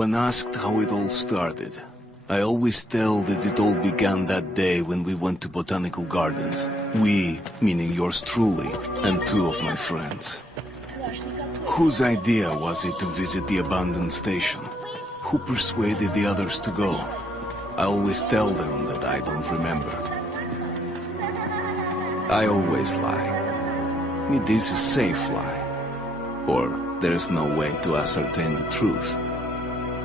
When asked how it all started, I always tell that it all began that day when we went to botanical gardens. We, meaning yours truly, and two of my friends. Whose idea was it to visit the abandoned station? Who persuaded the others to go? I always tell them that I don't remember. I always lie. It is a safe lie. Or there is no way to ascertain the truth.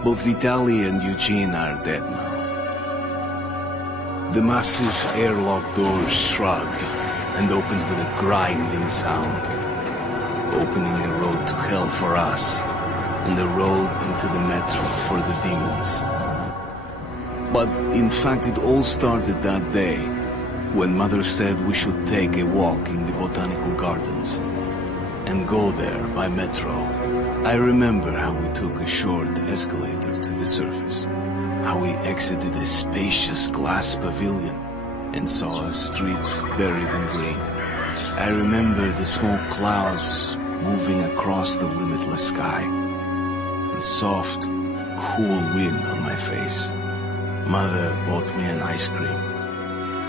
Both Vitaly and Eugene are dead now. The massive airlock doors shrugged and opened with a grinding sound, opening a road to hell for us and a road into the metro for the demons. But in fact it all started that day when Mother said we should take a walk in the botanical gardens and go there by metro. I remember how we took a short escalator to the surface, how we exited a spacious glass pavilion and saw a street buried in green. I remember the smoke clouds moving across the limitless sky, and soft, cool wind on my face. Mother bought me an ice cream.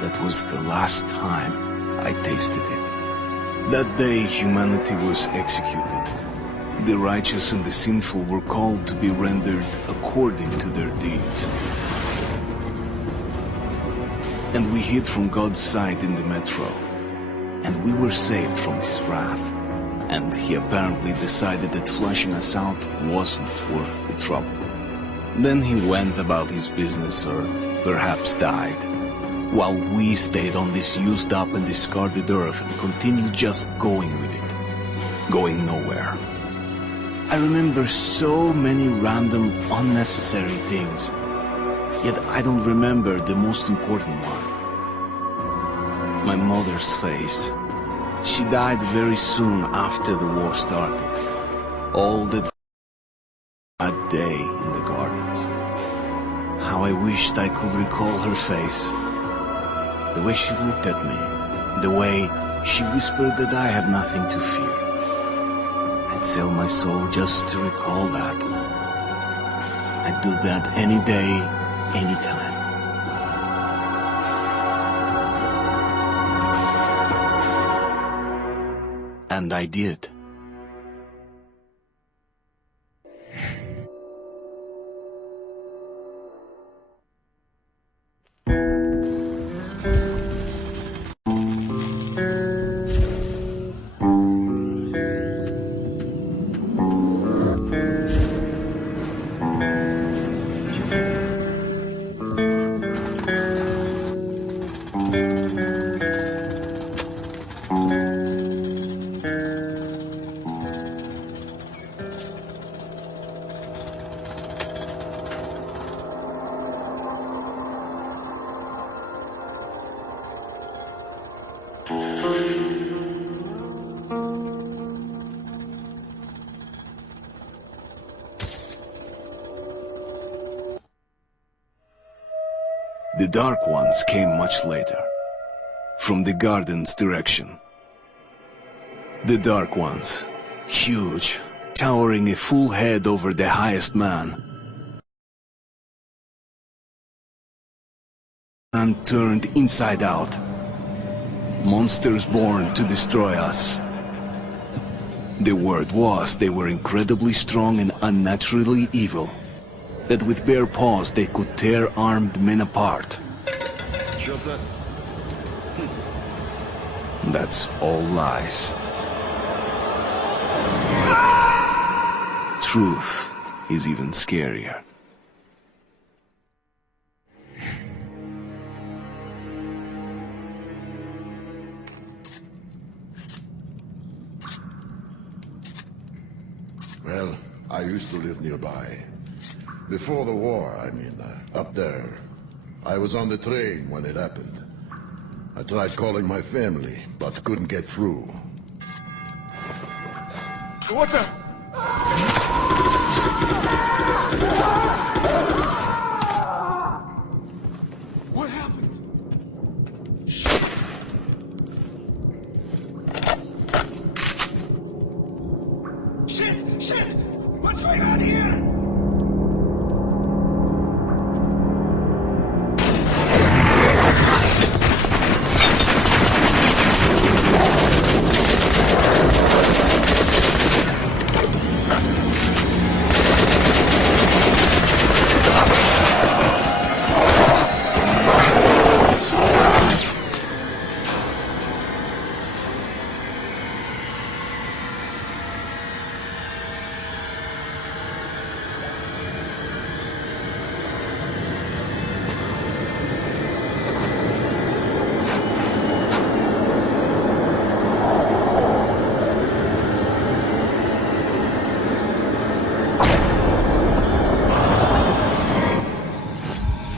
That was the last time I tasted it. That day humanity was executed. The righteous and the sinful were called to be rendered according to their deeds. And we hid from God's sight in the metro. And we were saved from his wrath. And he apparently decided that flushing us out wasn't worth the trouble. Then he went about his business, or perhaps died, while we stayed on this used up and discarded earth and continued just going with it, going nowhere. I remember so many random, unnecessary things, yet I don't remember the most important one. My mother's face. She died very soon after the war started. All that day in the gardens. How I wished I could recall her face. The way she looked at me, the way she whispered that I have nothing to fear. I'd sell my soul just to recall that. I'd do that any day, any time. And I did. The Dark Ones came much later, from the garden's direction. The Dark Ones, huge, towering a full head over the highest man, and turned inside out. Monsters born to destroy us. The word was they were incredibly strong and unnaturally evil. That with bare paws they could tear armed men apart. That's all lies. Truth is even scarier. Well, I used to live nearby. Before the war, I mean, up there. I was on the train when it happened. I tried calling my family, but couldn't get through. What the? What happened? Shit! Shit! Shit! What's going on here?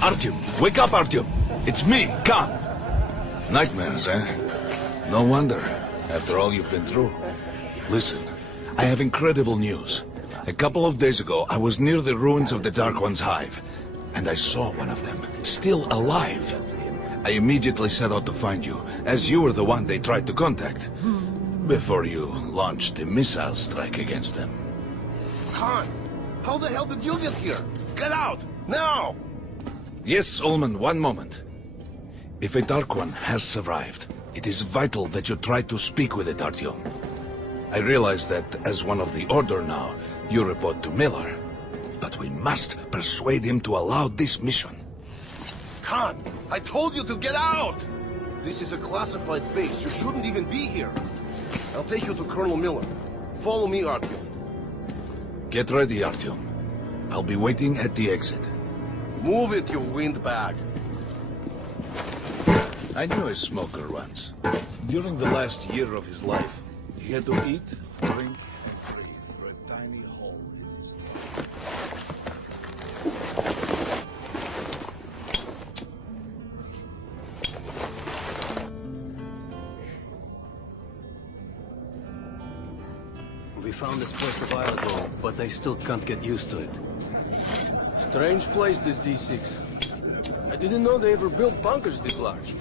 Artyom! Wake up, Artyom! It's me, Khan! Nightmares, eh? No wonder, after all you've been through. Listen, I have incredible news. A couple of days ago, I was near the ruins of the Dark One's hive, and I saw one of them, still alive. I immediately set out to find you, as you were the one they tried to contact, before you launched the missile strike against them. Khan, how the hell did you get here? Get out, now! Yes, Ullman, one moment. If a Dark One has survived, it is vital that you try to speak with it, Artyom. I realize that, as one of the Order now, you report to Miller. But we must persuade him to allow this mission. Khan, I told you to get out! This is a classified base. You shouldn't even be here. I'll take you to Colonel Miller. Follow me, Artyom. Get ready, Artyom. I'll be waiting at the exit. Move it, you windbag. I knew a smoker once. During the last year of his life, he had to eat, drink, and breathe through a tiny hole in his We found this place a while ago, but I still can't get used to it. Strange place, this D6. I didn't know they ever built bunkers this large.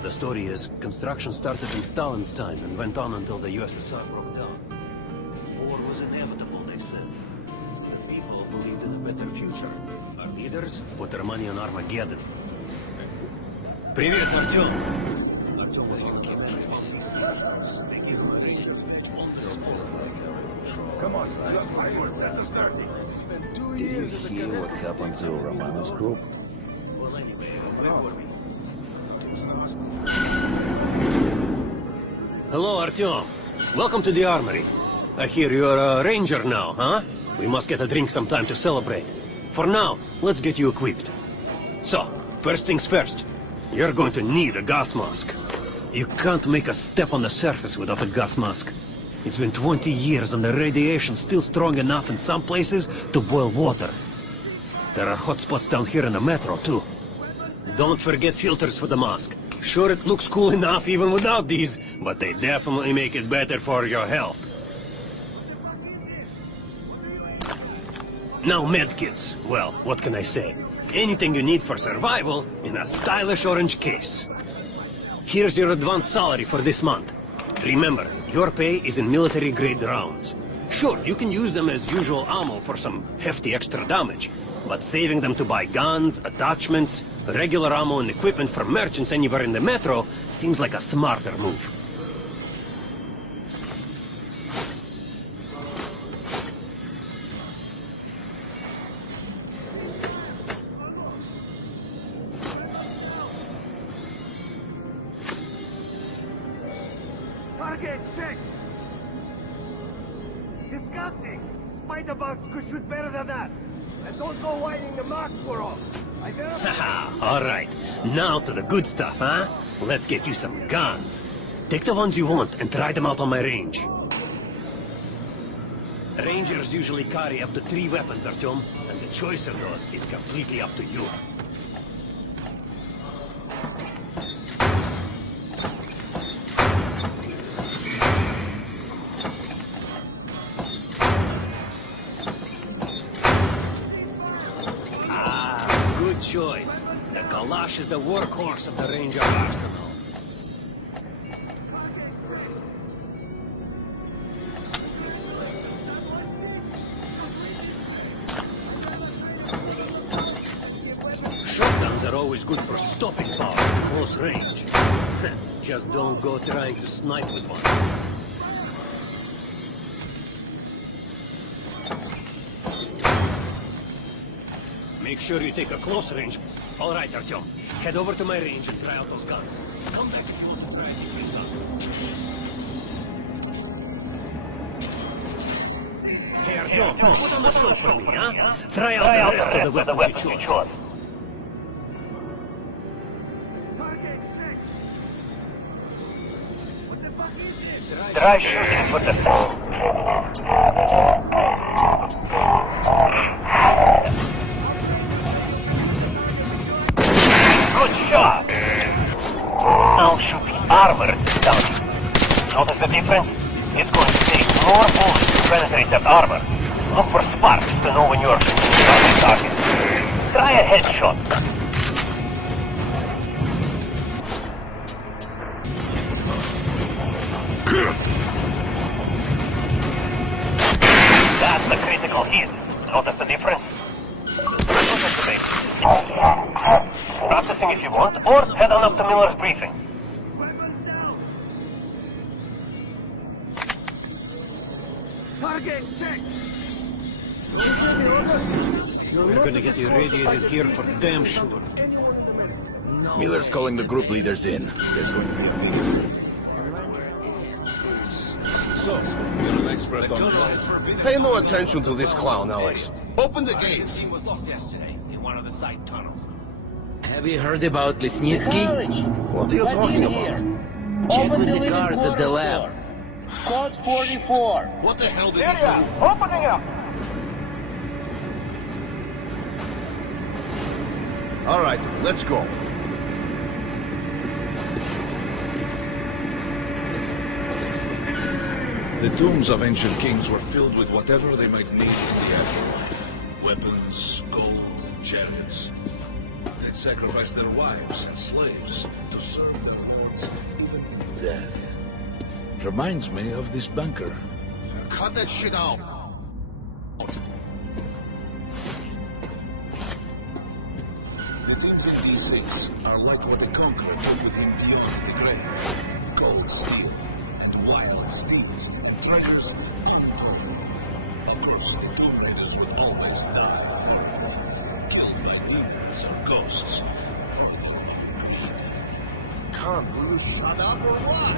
The story is, construction started in Stalin's time and went on until the USSR broke down. War was inevitable, they said. The people believed in a better future. Our leaders put their money on Armageddon. Привет, Артём! Артёm was on keep that pumping. They gave him a ranger badge. Come on, let's fight with that. Did you hear what happened to Romanov's group? Well, anyway, where were we? Hello, Artyom. Welcome to the armory. I hear you're a ranger now, huh? We must get a drink sometime to celebrate. For now, let's get you equipped. So, first things first. You're going to need a gas mask. You can't make a step on the surface without a gas mask. It's been 20 years and the radiation's still strong enough in some places to boil water. There are hot spots down here in the metro, too. Don't forget filters for the mask. Sure, it looks cool enough even without these, but they definitely make it better for your health. Now medkits. Well, what can I say? Anything you need for survival in a stylish orange case. Here's your advance salary for this month. Remember, your pay is in military-grade rounds. Sure, you can use them as usual ammo for some hefty extra damage, but saving them to buy guns, attachments, regular ammo and equipment for merchants anywhere in the metro seems like a smarter move. Target checked! Disgusting! Spider bugs could shoot better than that! And don't go whining the mask for off! Haha, alright. Now to the good stuff, huh? Let's get you some guns. Take the ones you want and try them out on my range. Rangers usually carry up to 3 weapons, Artyom, and the choice of those is completely up to you. Good choice. The Kalash is the workhorse of the Ranger arsenal. Shotguns are always good for stopping power at close range. Just don't go trying to snipe with one. Make sure you take a close range. All right, Artyom. Head over to my range and try out those guns. Come back if you want to try anything out. Hey, Artyom, put on the show for me, huh? Try out the rest of the weapons you chose. Try shooting for the... Good shot! Now shoot the armor down. Notice the difference? It's going to take more bullets to penetrate that armor. Look for sparks to know when you're on the target. Try a headshot. That's a critical hit. Notice the difference? Notice the base. Practicing if you want, or head on up to Miller's briefing. Target check! We're gonna get irradiated here for damn sure. Miller's calling the group leaders in. There's going to be a meeting. So, you're an expert on guns. Pay no attention to this clown, Alex. Open the gates. He was lost yesterday in one of the side tunnels. Have you heard about Lesnitsky? What are you talking about? Check with the guards at the lab. Code 44. What the hell did he do? Opening up! All right, let's go. The tombs of ancient kings were filled with whatever they might need in the afterlife. Weapons, gold, chariots. They'd sacrifice their wives and slaves to serve their lords, even in death. Reminds me of this bunker. Cut that shit out. The things in these things are like what a conqueror took with him beyond the grave. Cold steel and wild steeds and traitors untold. Of course, the Tomb Raiders would always die, killed by demons or ghosts. Khan, will you shut up or what?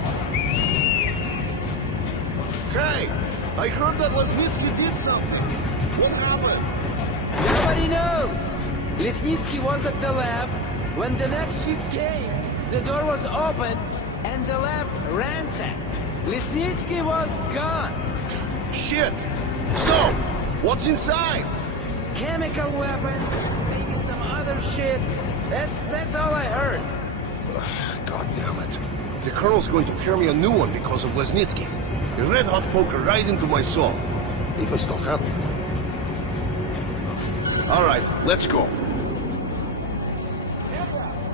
Hey, I heard that Lesnitsky did something. What happened? Nobody knows. Lesnitsky was at the lab. When the next shift came, the door was open and the lab ransacked. Lesnitsky was gone. Shit. So, what's inside? Chemical weapons, maybe some other shit. That's all I heard. God damn it. The Colonel's going to tear me a new one because of Lesnitsky. A red-hot poker right into my soul. If I still have it. All right, let's go.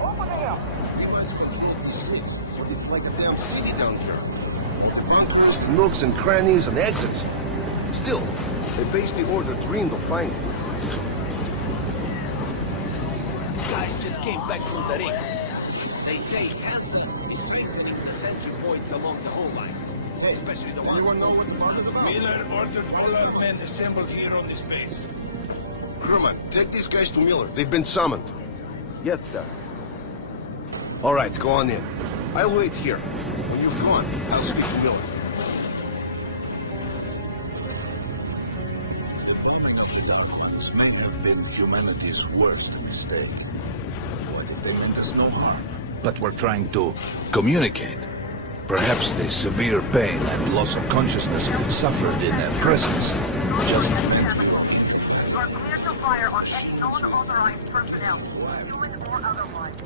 Opening up! It's like a damn city down here. Bunkers, nooks and crannies and exits. Still, they based the order dreamed of finding. Guys just came back from the ring. They say Hansen is strengthening the sentry points along the whole line. Especially the ones... Miller ordered all our men assembled here on this base. Crewman, take these guys to Miller. They've been summoned. Yes, sir. All right, go on in. I'll wait here. When you've gone, I'll speak to Miller. The bombing of the Dark Ones may have been humanity's worst mistake. They meant us no harm, but we're trying to communicate. Perhaps the severe pain and loss of consciousness suffered in their presence. You are cleared to fire on any non-authorized personnel, human or otherwise.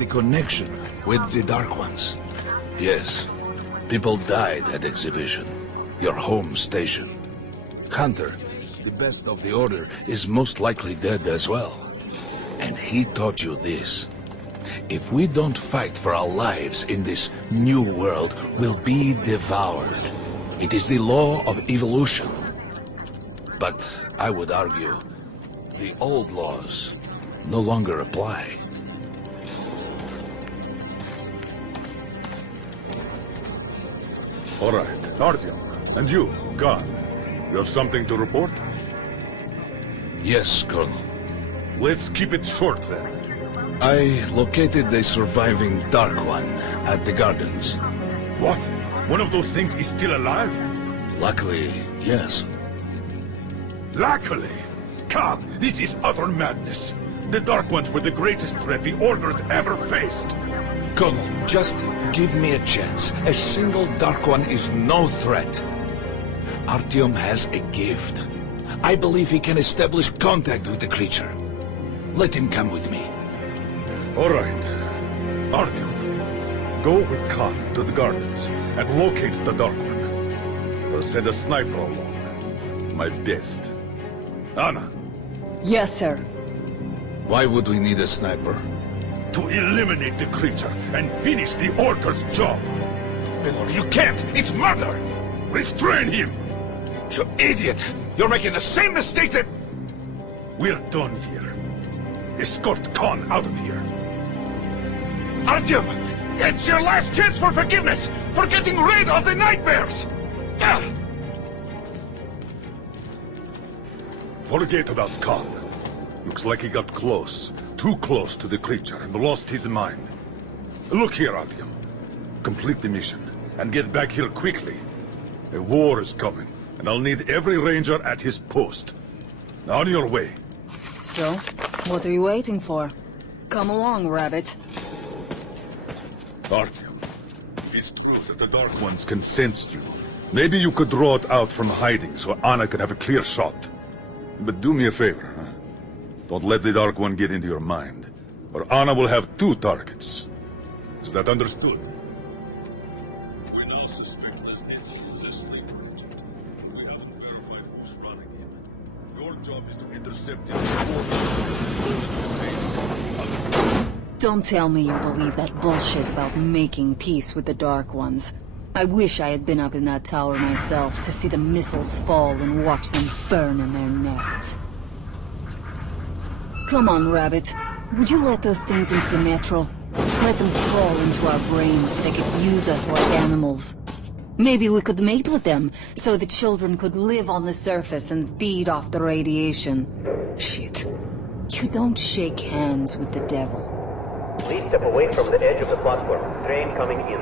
The connection with the Dark Ones. Yes, people died at exhibition. Your home station. Hunter, the best of the Order, is most likely dead as well. And he taught you this. If we don't fight for our lives in this new world, we'll be devoured. It is the law of evolution. But I would argue, the old laws no longer apply. All right, Artyom. And you, Khan. You have something to report? Yes, Colonel. Let's keep it short, then. I located the surviving Dark One at the gardens. What? One of those things is still alive? Luckily, yes. Luckily? Khan, this is utter madness. The Dark Ones were the greatest threat the Order's ever faced. Colonel, just give me a chance. A single Dark One is no threat. Artyom has a gift. I believe he can establish contact with the creature. Let him come with me. All right. Artyom, go with Khan to the gardens and locate the Dark One. I'll send a sniper along. My best. Anna. Yes, sir. Why would we need a sniper? To eliminate the creature and finish the Order's job. Miller, you can't! It's murder! Restrain him! You idiot! You're making the same mistake that... We're done here. Escort Khan out of here. Artyom! It's your last chance for forgiveness! For getting rid of the nightmares! Forget about Khan. Looks like he got close. Too close to the creature and lost his mind. Look here, Artyom. Complete the mission and get back here quickly. A war is coming, and I'll need every ranger at his post. On your way. So, what are you waiting for? Come along, Rabbit. Artyom, if it's true that the Dark Ones can sense you, maybe you could draw it out from hiding so Anna can have a clear shot. But do me a favor, huh? Don't let the Dark One get into your mind, or Anna will have 2 targets. Is that understood? We now suspect Lesnitsky was a sleeper agent. We haven't verified who's running him. Your job is to intercept him before... Don't tell me you believe that bullshit about making peace with the Dark Ones. I wish I had been up in that tower myself to see the missiles fall and watch them burn in their nests. Come on, Rabbit. Would you let those things into the metro? Let them crawl into our brains. They could use us like animals. Maybe we could mate with them, so the children could live on the surface and feed off the radiation. Shit. You don't shake hands with the devil. Please step away from the edge of the platform. Train coming in.